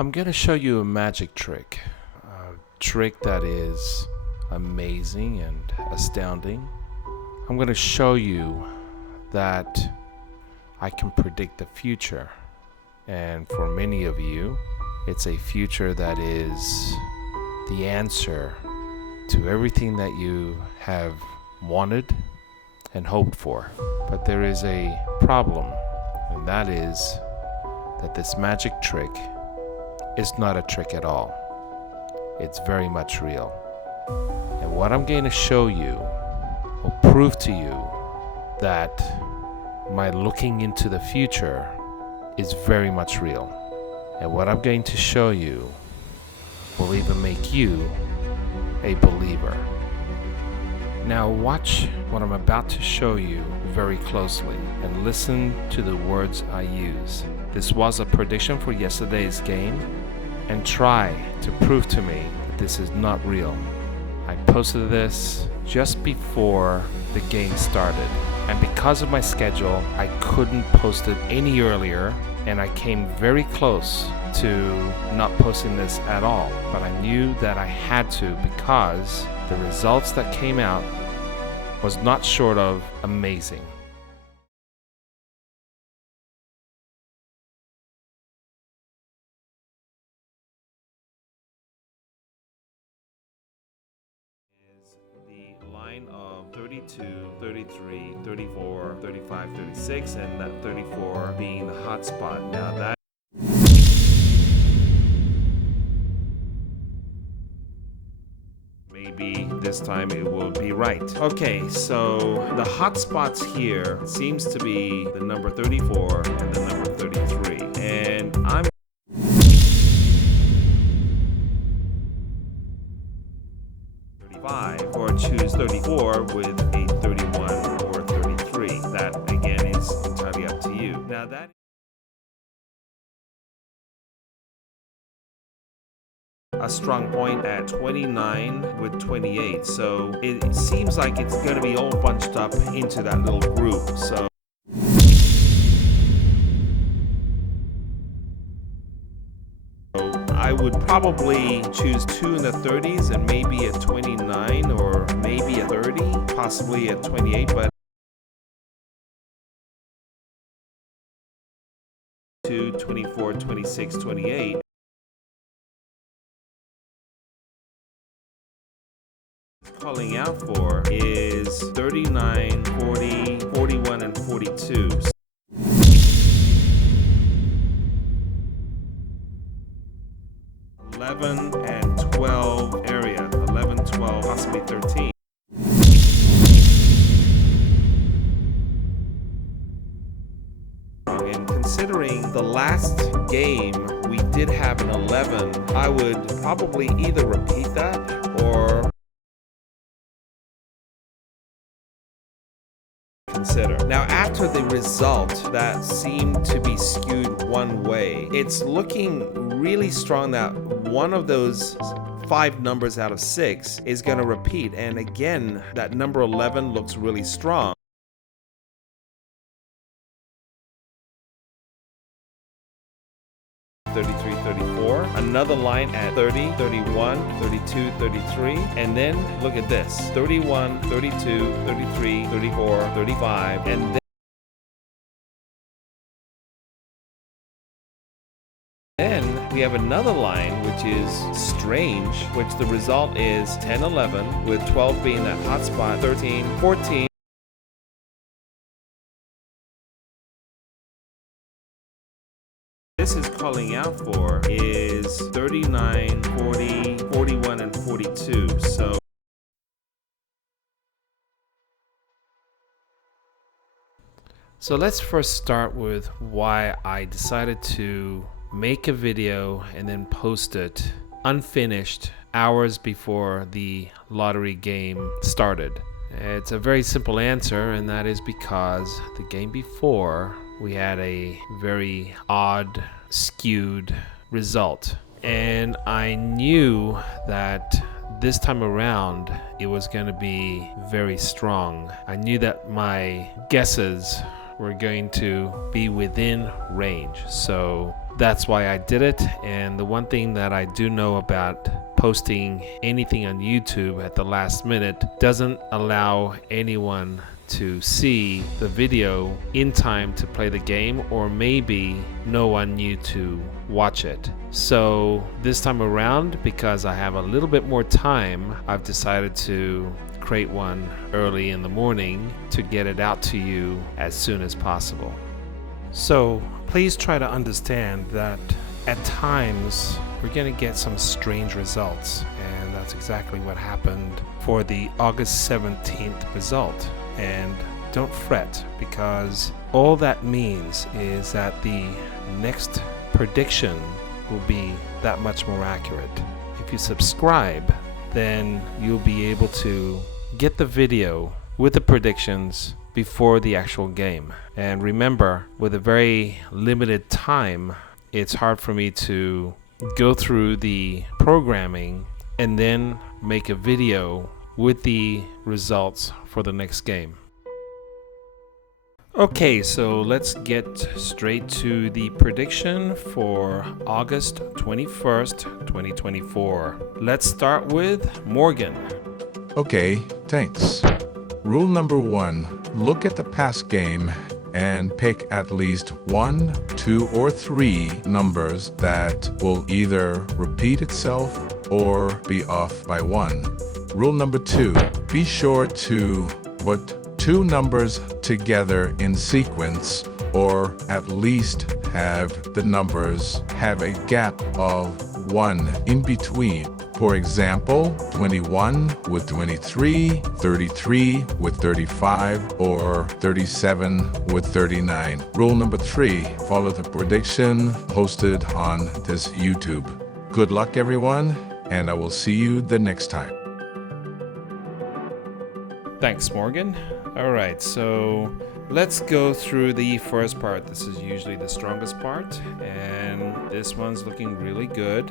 I'm going to show you a magic trick. A trick that is amazing and astounding. I'm going to show you that I can predict the future. And for many of you, it's a future that is the answer to everything that you have wanted and hoped for. But there is a problem, and that is that this magic trick is not a trick at all. It's very much real. And what I'm going to show you will prove to you that my looking into the future is very much real. And what I'm going to show you will even make you a believer. Now watch what I'm about to show you very closely and listen to the words I use. This was a prediction for yesterday's game, and try to prove to me that this is not real. I posted this just before the game started, and because of my schedule, I couldn't post it any earlier, and I came very close to not posting this at all, but I knew that I had to because the results that came out was not short of amazing. The line of 32, 33, 34, 35, 36, and that 34 being the hot spot. Now that maybe this time it will be right. Okay, so the hot spots here seems to be the number 34 and the number 33. And I'm or choose 34 with a 31 or 33. That again is entirely up to you. Now that a strong point at 29 with 28, so it seems like it's going to be all bunched up into that little group. So I would probably choose 2 in the 30s and maybe a 29 or maybe a 30, possibly a 28, but 2, 24, 26, 28. Calling out for is 39, 40, 41, and 42. 11 and 12 area, 11, 12, possibly 13. And considering the last game we did have an 11, I would probably either repeat that or consider. Now after the result that seemed to be skewed one way, it's looking really strong that one of those 5 numbers out of 6 is going to repeat, and again that number 11 looks really strong. Another line at 30, 31, 32, 33, and then look at this, 31, 32, 33, 34, 35, and then we have another line which is strange, which the result is 10, 11, with 12 being that hot spot, 13, 14, this is calling out for is 39, 40, 41, and 42. So let's first start with why I decided to make a video and then post it unfinished hours before the lottery game started. It's a very simple answer, and that is because the game before we had a very odd, skewed result. And I knew that this time around it was going to be very strong. I knew that my guesses were going to be within range. So that's why I did it. And the one thing that I do know about posting anything on YouTube at the last minute doesn't allow anyone to see the video in time to play the game, or maybe no one knew to watch it. So this time around, because I have a little bit more time, I've decided to create one early in the morning to get it out to you as soon as possible. So please try to understand that at times we're going to get some strange results, and that's exactly what happened for the August 17th result. And don't fret, because all that means is that the next prediction will be that much more accurate. If you subscribe, then you'll be able to get the video with the predictions before the actual game. And remember, with a very limited time, it's hard for me to go through the programming and then make a video with the results for the next game. Okay, so let's get straight to the prediction for August 21st, 2024. Let's start with Morgan. Okay, thanks. Rule number 1, look at the past game and pick at least 1, 2, or 3 numbers that will either repeat itself or be off by 1. Rule number 2, be sure to put 2 numbers together in sequence, or at least have the numbers have a gap of 1 in between. For example, 21 with 23, 33 with 35, or 37 with 39. Rule number 3, follow the prediction posted on this YouTube. Good luck, everyone, and I will see you the next time. Thanks, Morgan. All right, so let's go through the first part. This is usually the strongest part, and this one's looking really good.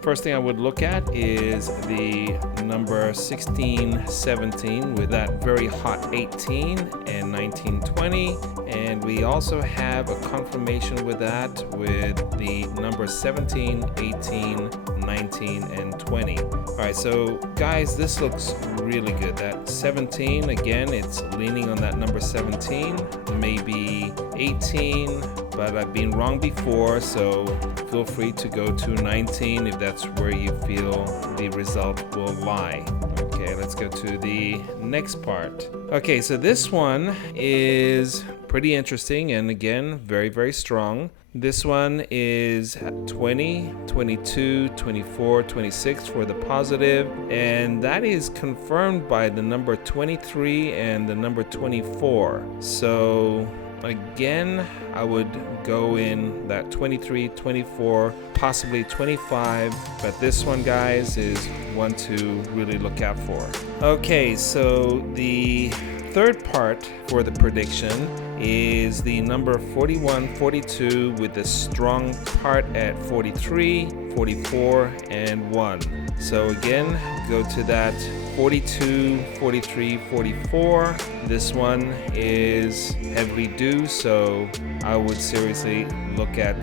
First thing I would look at is the number 16, 17 with that very hot 18 and 19, 20. And we also have a confirmation with that with the number 17, 18, 19, and 20. All right, so guys, this looks really good. That 17, again, it's leaning on that number 17, maybe 18, but I've been wrong before, so feel free to go to 19 if that's where you feel the result will lie. Okay, let's go to the next part. Okay, so this one is pretty interesting, and again, very, very strong. This one is 20, 22, 24, 26 for the positive, and that is confirmed by the number 23 and the number 24. So again, I would go in that 23, 24, possibly 25, but this one, guys, is one to really look out for. Okay, so the third part for the prediction is the number 41, 42 with the strong part at 43, 44, and 1. So again, go to that 42, 43, 44. This one is heavily due, so I would seriously look at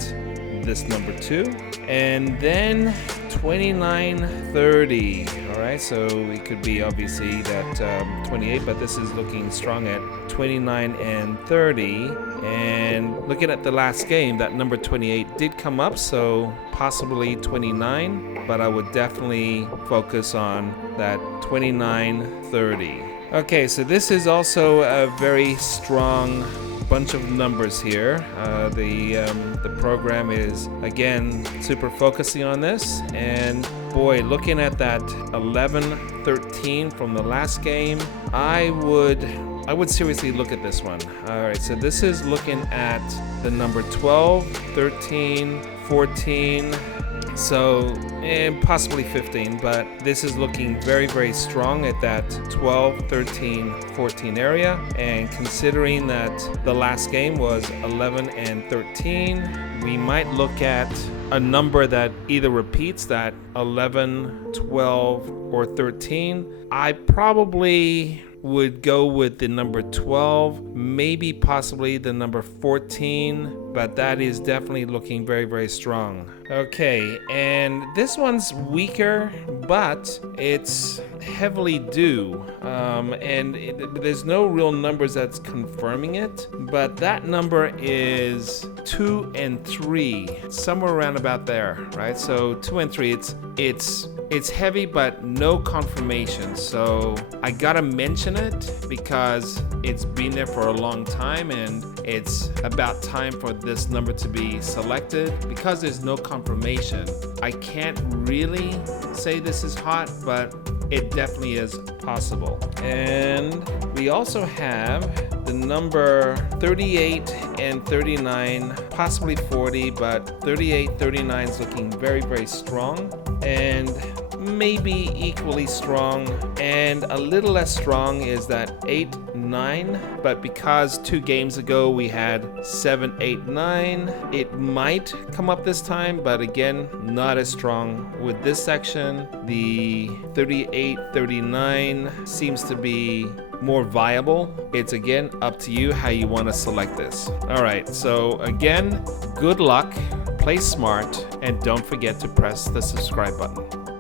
this number 2. And then 29, 30. All right, so it could be obviously that 28, but this is looking strong at 29 and 30. And looking at the last game, that number 28 did come up, so possibly 29, but I would definitely focus on that 29, 30. Okay, so this is also a very strong bunch of numbers here. The program is again super focusing on this, and boy, looking at that 11, 13 from the last game, I would seriously look at this one. All right, so this is looking at the number 12, 13, 14, and possibly 15, but this is looking very, very strong at that 12, 13, 14 area. And considering that the last game was 11 and 13, we might look at a number that either repeats that 11, 12, or 13. I probably would go with the number 12, maybe possibly the number 14, but that is definitely looking very, very strong. Okay, and this one's weaker, but it's heavily due, and there's no real numbers that's confirming it, but that number is 2 and 3, somewhere around about there, right? So 2 and 3, it's heavy, but no confirmation. So I gotta mention it because it's been there for a long time and it's about time for this number to be selected. Because there's no confirmation, I can't really say this is hot, but it definitely is possible. And we also have the number 38 and 39, possibly 40, but 38, 39 is looking very, very strong, and maybe equally strong, and a little less strong is that 8, 9, but because 2 games ago we had 7, 8, 9, it might come up this time, but again, not as strong. With this section, the 38, 39 seems to be more viable. It's again up to you how you want to select this. All right, so again, good luck, play smart, and don't forget to press the subscribe button.